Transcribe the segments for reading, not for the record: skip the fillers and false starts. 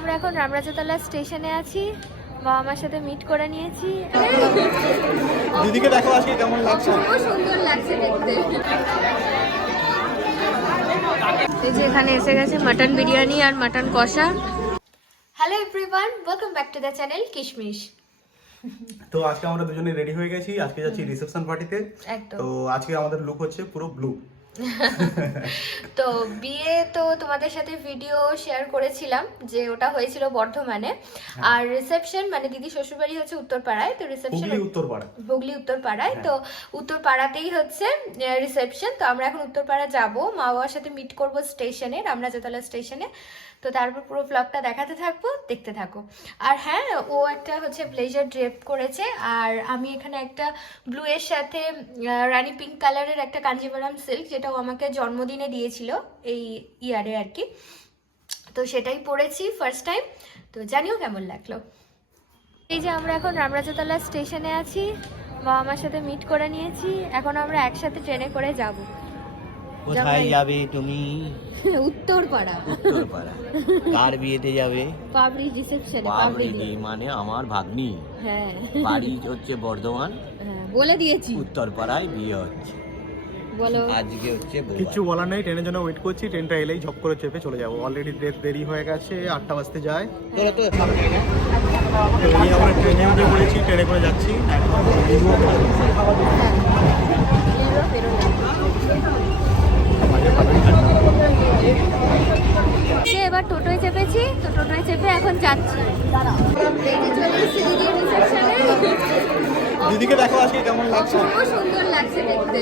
আমরা এখন রামরাজাতলা স্টেশনে আছি, বাবা মার সাথে মিট করে নিয়েছি। দিদিকে দেখো আজকে কেমন লাগছে? খুব সুন্দর লাগছে দেখতে। এই যে এখানে এসে গেছে মাটন বিরিয়ানি আর মাটন কষা। Hello everyone, welcome back to the channel কিশমিশ। তো আজকে আমরা দুজনে রেডি হয়ে গেছি, আজকে যাচ্ছি রিসেপশন পার্টিতে। তো আজকে আমাদের লুক হচ্ছে পুরো ব্লু। তো বিয়ে তো তোমাদের সাথে ভিডিও শেয়ার করেছিলাম যে ওটা হয়েছিল বর্ধমানে, আর রিসেপশন মানে দিদি শ্বশুরবাড়ি হচ্ছে উত্তরপাড়ায়। তো রিসেপশন হুগলি উত্তরপাড়ায়। তো উত্তরপাড়াতেই হচ্ছে রিসেপশন। তো আমরা এখন উত্তরপাড়া যাব, মা বাবার সাথে মিট করব স্টেশনে, রামরাজাতলা স্টেশনে। তো তারপর পুরো ব্লগটা দেখাতে থাকবো, দেখতে থাকো। আর হ্যাঁ, ও একটা হচ্ছে ব্লেজার ড্রেপ করেছে, আর আমি এখানে একটা ব্লু এর সাথে রানী পিঙ্ক কালারের একটা কাঞ্জিভারাম সিল্ক, যেটা ও আমাকে জন্মদিনে দিয়েছিল এই ইয়ারে আর কি। তো সেটাই পরেছি ফার্স্ট টাইম। তো জানিও কেমন লাগলো। এই যে আমরা এখন রামরাজাতলা স্টেশনে আছি, বাবা মার সাথে মিট করে নিয়েছি। এখন আমরা একসাথে ট্রেনে করে যাব। কোথায় যাবে তুমি? উত্তরপাড়া। উত্তরপাড়া। কার বিয়েতে যাবে? পাবলি রিসেপশনে। পাবলি মানে আমার ভাগ্নি। হ্যাঁ, বাড়ি হচ্ছে বর্ধমান। হ্যাঁ বলে দিয়েছি। উত্তরপাড়ায় বিয়ে হচ্ছে। বলো। আজকে হচ্ছে কিছু বলার নেই, ট্রেনের জন্য ওয়েট করছি। ট্রেনটা এলেই ঝপ করে চেপে চলে যাবো। অলরেডি দেরি হয়ে গেছে, 8টা বাজতে যায়। তো এই আমরা ট্রেনে উঠে পড়েছি, ট্রেনে করে যাচ্ছি। এবার টোটোয় চেপেছি, তো টোটোয় চেপে এখন যাচ্ছি। দিদিকে দেখো আজকে কেমন লাগছে? খুব সুন্দর লাগছে দেখতে।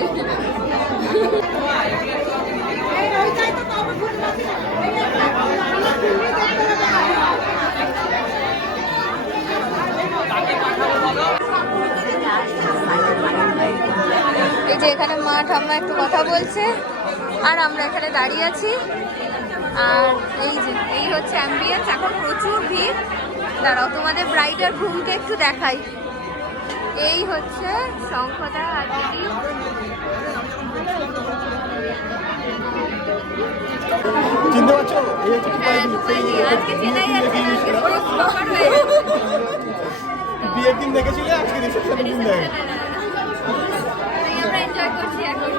এই যে এখানে মা ঠাম্মা একটু কথা বলছে, আর আমরা এখানে দাঁড়িয়ে আছি। আর এই হচ্ছে অ্যাম্বিয়েন্স। এখন প্রচুর ভিড়। দাঁড়াও তোমাদের ব্রাইড আর গ্রুমকে একটু দেখাই। এই হচ্ছে শঙ্খদা আর দিদি। চিনতে পারছো? এই হচ্ছে আজকে চেনাই যাচ্ছে না, আজকে পুরো কভার হয়ে গেছে। বিয়ের দিন দেখেছিলে, আজকে রিসেপশনের দিন দেখে। আমরা এনজয় করছি এখন।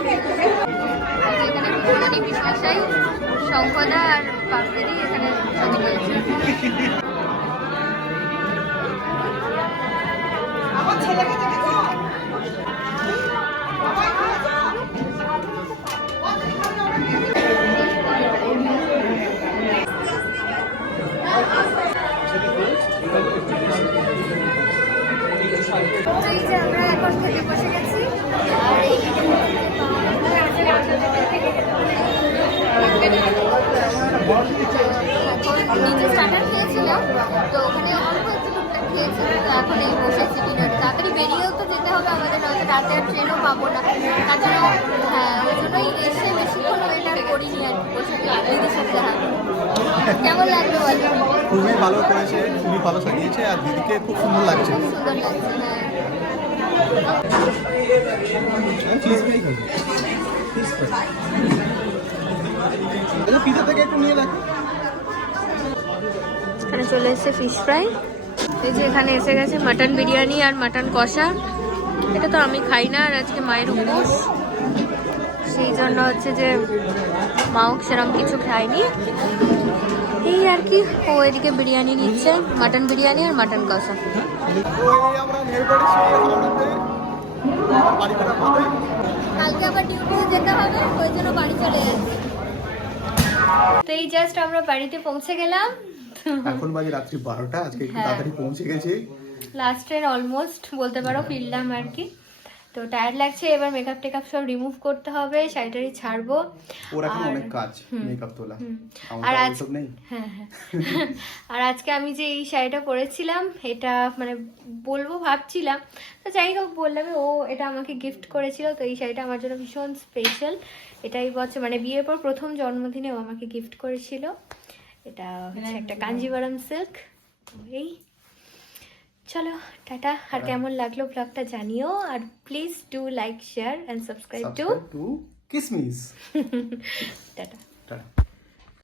এখানে পুরোনি বিশ্বাসাই, শঙ্খদা আর পাপড়ি এখানে ছবি তুলছে। এই যে আমরা এখন খেতে বসে গেছি, আর এই নিচে স্টার্টার খেয়েছিলাম, তো ওখানে অল্প একটু টুকটাক খেয়েছি। তো এখন এই বসেছি ডিনার। তাড়াতাড়ি বেরিয়েও তো যেতে হবে আমাদের, নয়তো রাতে আর ট্রেনও পাবো না। তার জন্য হ্যাঁ, ওই জন্যই এসে বেশিক্ষণ ওয়েট আর করিনি আর কি, বসে দিদির সাথে দেখা। কেমন লাগলো বলো? খুবই ভালো করেছে, খুবই ভালো সাজিয়েছে, আর দিদিকে খুব সুন্দর লাগছে। খুব সুন্দর লাগছে। হ্যাঁ, পিজা থেকে একটু নিয়ে রাখ। এখানে চলে এসেছে ফিশ ফ্রাই। এই যে এখানে এসে গেছে মাটন বিরিয়ানি আর মাটন কষা। এটা তো আমি খাই না, আর আজকে মায়ের উপোস, সেই জন্য হচ্ছে যে মাও সেরকম কিছু খায়নি। এই আর কি। ও এদিকে বিরিয়ানি নিচ্ছে, মাটন বিরিয়ানি আর মাটন কষা। কালকে আবার ডিউটিতে যেতে হবে, ওই জন্য বাড়ি চলে যাচ্ছি। তো এই জাস্ট আমরা বাড়িতে পৌঁছে গেলাম। এখন বাজে রাত্রি 12টা। আজকে একটু তাড়াতাড়ি পৌঁছে গেছি। লাস্ট ট্রেন অলমোস্ট বলতে পারো, ফিরলাম আর কি। তো টায়ার্ড লাগছে, এবার মেকআপ টেকআপ সব রিমুভ করতে হবে, শাড়িটারি ছাড়বো। ওর এখন অনেক কাজ, মেকআপ তোলা। আর আজ হ্যাঁ হ্যাঁ আর আজকে আমি যে এই শাড়িটা পরেছিলাম, এটা মানে বলবো ভাবছিলাম, তো যাই হোক বললাম। ও এটা আমাকে গিফট করেছিল, তো এই শাড়িটা আমার জন্য ভীষণ স্পেশাল। এটাই বছর মানে বিয়ের পর প্রথম জন্মদিনে ও আমাকে গিফট করেছিল। এটা হচ্ছে একটা কাঞ্জিভারাম সিল্ক। এই চলো টাটা। আর কেমন লাগলো ব্লগটা জানিও, আর please do like share and subscribe to Kishmish. Tata.